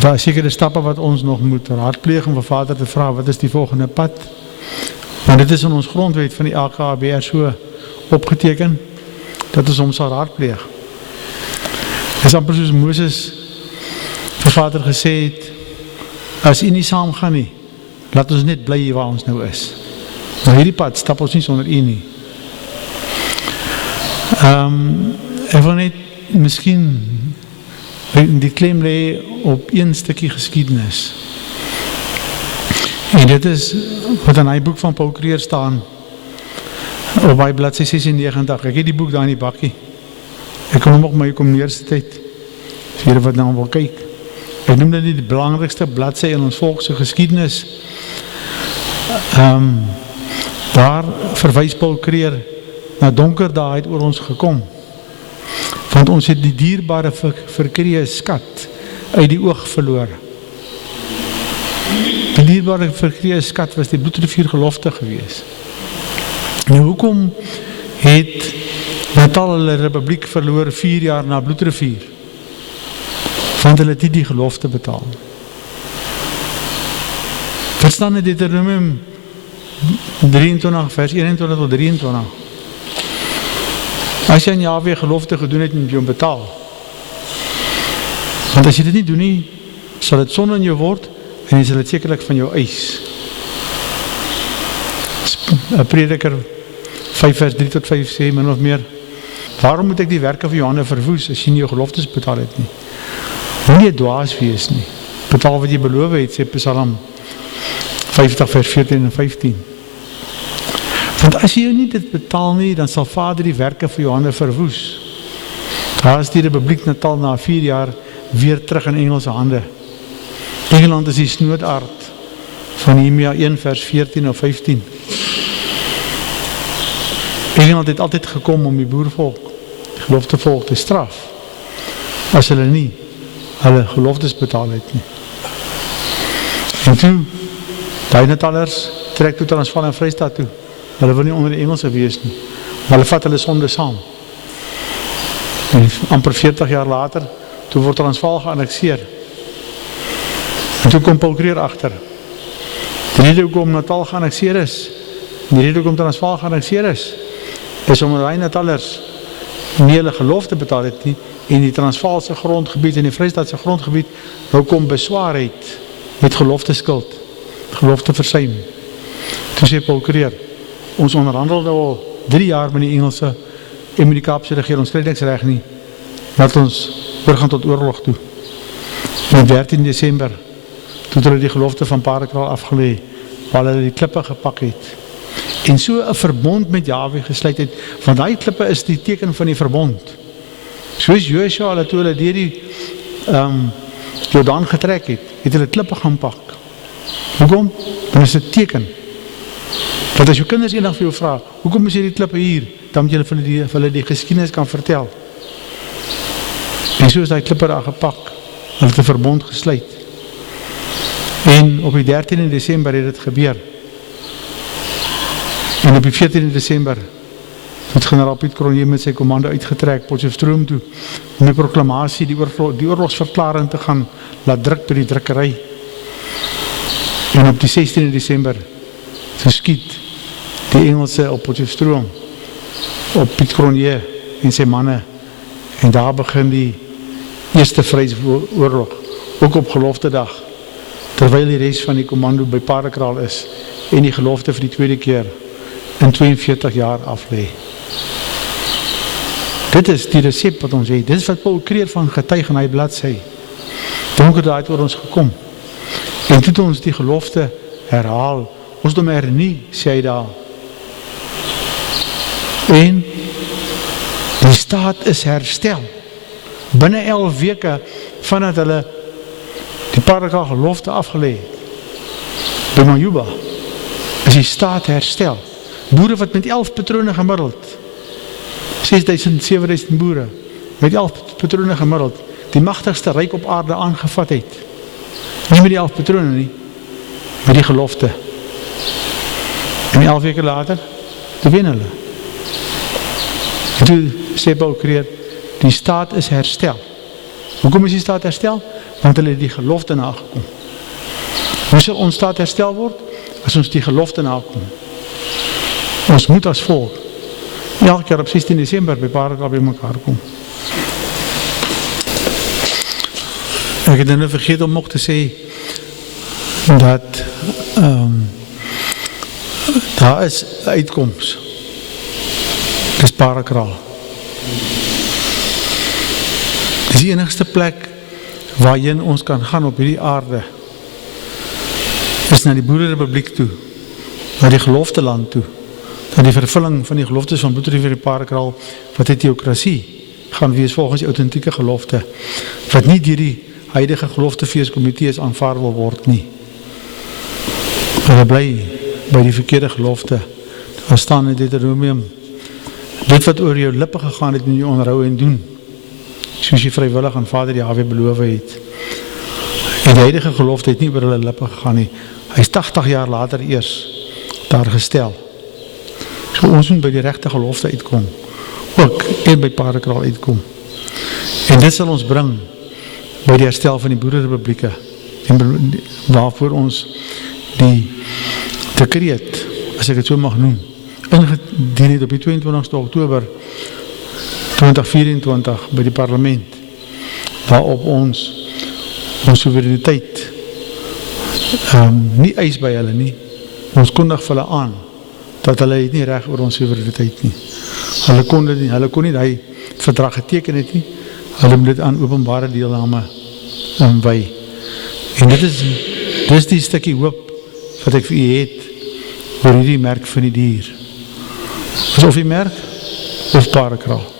Daar is sekere stappe wat ons nog moet raadpleeg om vir Vader te vra, wat is die volgende pad? Want dit is in ons grondwet van die LKHBR so opgeteken, dat ons hom sal raadpleeg. Dit is amper soos Moses vir Vader gesê het, as u nie saam gaan nie, laat ons net bly hier waar ons nou is. Maar hierdie pad stap ons nie sonder u nie. Ek wil net miskien die klem lê op een stukkie geskiedenis. En dit is wat in hy boek van Paul Creer staan, op hy bladsy 96. Ek het die boek daar in die bakkie. Ek kan hom op my Universiteit, vir julle wat nou wil kyk. Ek noem dit die belangrikste bladsy in ons volkse geskiedenis. Daar verwys Paul Creer na donker dae het oor ons gekom. Want ons het die dierbare verkreë skat uit die oog verloor. Die dierbare verkreë skat was die Bloedrivier gelofte gewees. Nou hoekom het Natal hulle republiek verloor 4 jaar na Bloedrivier? Want hulle het nie die gelofte betaal. Verstaan in Deuteronomium 23 vers 21 tot 23. As jy aan Jahwe gelofte gedoen het, moet jy hom betaal. Want as jy dit nie doen nie, sal dit sonde in jou word, en jy sal dit sekerlik van jou eis. Prediker 5 vers 3 tot 5 sê, min of meer, waarom moet ek die werke van jou hande verwoes, as jy nie jou geloftes betaal het nie? Moet nie dwaas wees nie. Betaal wat jy beloof het, sê Psalm 50 vers 14 en 15. Want as jy nie dit betaal nie, dan sal Vader die werke vir jou hande verwoes. Daar is die Republiek Natal na 4 jaar weer terug in Engelse hande. Engeland is die snoodaard van Nehemia 1 vers 14 of 15. Engeland het altyd gekom om die boervolk, die geloftevolk te straf, as hulle nie hulle geloftes betaal het nie. En toe, die Natallers trek toe Transvaal en Vrystaat toe. Hulle wil nie onder die Engelse wees nie. Maar hulle vat hulle sonde saam. En amper 40 jaar later, toe word Transvaal geannexeer. En toe kom Paul Creer agter. Die rede hoekom Natal geannexeer is, die rede hoekom Transvaal geannexeer is omdat die Natallers nie hulle gelofte betaal het nie, en die Transvaalse grondgebied en die Vrystaatse grondgebied nou kom beswaar het met gelofteskuld, gelofteversuim. Toe sê Paul Creer, ons onderhandelde al 3 jaar met die Engelse en met die Kaapse regering, ons kry niks reg nie, laat ons oorgaan tot oorlog toe. En 13 Desember, toe hulle die gelofte van Paardekraal afgelê, waar hulle die klippe gepak het, en so 'n verbond met Jahwe gesluit het, want die klippe is die teken van die verbond. Soos Joshua hulle toe hulle deur die Jordaan getrek het hulle klippe gaan pak. Hoekom? Dan is dit teken. Want as jou kinders eendag vir jou vra, hoekom is jy die klippe hier? Dan moet jy vir hulle die geskiedenis kan vertel. En so is die klippe daar gepak, hulle het 'n verbond gesluit. En op die 13 Desember het dit gebeur. En op die 14 Desember het generaal Piet Cronje met sy commando uitgetrek, Potchefstroom toe, om die proklamasie, die oorlogsverklaring te gaan laat druk by die drukkery. En op die 16 Desember geskiet die Engelse op Potchefstroom, op Piet Cronje en sy manne, en daar begin die eerste Vryheidsoorlog, ook op geloftedag, terwyl die rest van die commando by Paardekraal is, en die gelofte vir die tweede keer in 42 jaar aflê. Dit is die recept wat ons het. Dit is wat Paul Creer van getuig in hy bladsy. Donker daai het oor ons gekom. En toe het ons die gelofte herhaal. Ons het hom hernie, sê hy daar. En die staat is herstel. Binne 11 weke vandat hulle die Paardekraal gelofte afgelê by Majuba, is die staat herstel. Boere wat met 11 patrone gemiddeld, 6.000, 7.000 boere, met 11 patrone gemiddeld, die magtigste ryk op aarde aangevat het. Nie met die 11 patrone nie, met die gelofte. En 11 weke later, toe wen hulle. En toe sê Paul Creer, die staat is herstel. Hoekom is die staat herstel? Want hulle het die gelofte nagekom. Hoe sal ons staat herstel word? As ons die gelofte nakom. Ons moet as volk elke jaar op 16 Desember by Parakraal by mekaar kom. Ek het nou vergeet om ook te sê dat daar is uitkoms. Dis Parakraal. Dis die enigste plek waarheen ons kan gaan op hierdie aarde, is na die Boererepubliek toe, na die gelofte land toe, na die vervulling van die geloftes van Bloedrivier en Parakraal, wat die theokrasie gaan wees volgens die authentieke gelofte, wat nie deur die huidige geloftefeeskomitees aanvaar wil word nie. Hulle bly by die verkeerde gelofte. Daar staan in Deuteronomium, dit wat oor jou lippe gegaan het, moet jy onderhou en doen, soos jy vrywillig aan Vader Jahwe beloof het. En die huidige gelofte het nie oor hulle lippe gegaan nie. Hy is 80 jaar later eers daar gestel. So ons moet by die regte gelofte uitkom, ook en by Parakraal uitkom. En dit sal ons bring by die herstel van die Boererepublieke, waarvoor ons die dekreet, as ek het so mag noem, ingedien het op die 22 Oktober 2024 by die parlement, waarop ons soevereiniteit nie eis by hulle nie, ons kondig vir hulle aan, dat hulle het nie reg oor ons soevereiniteit nie. Hulle kon nie die verdrag geteken het nie, hulle moet dit aan openbare deelname wy. En dit is die stukkie hoop wat ek vir u het, oor hierdie merk van die dier. Is of die merk, of Parakraal.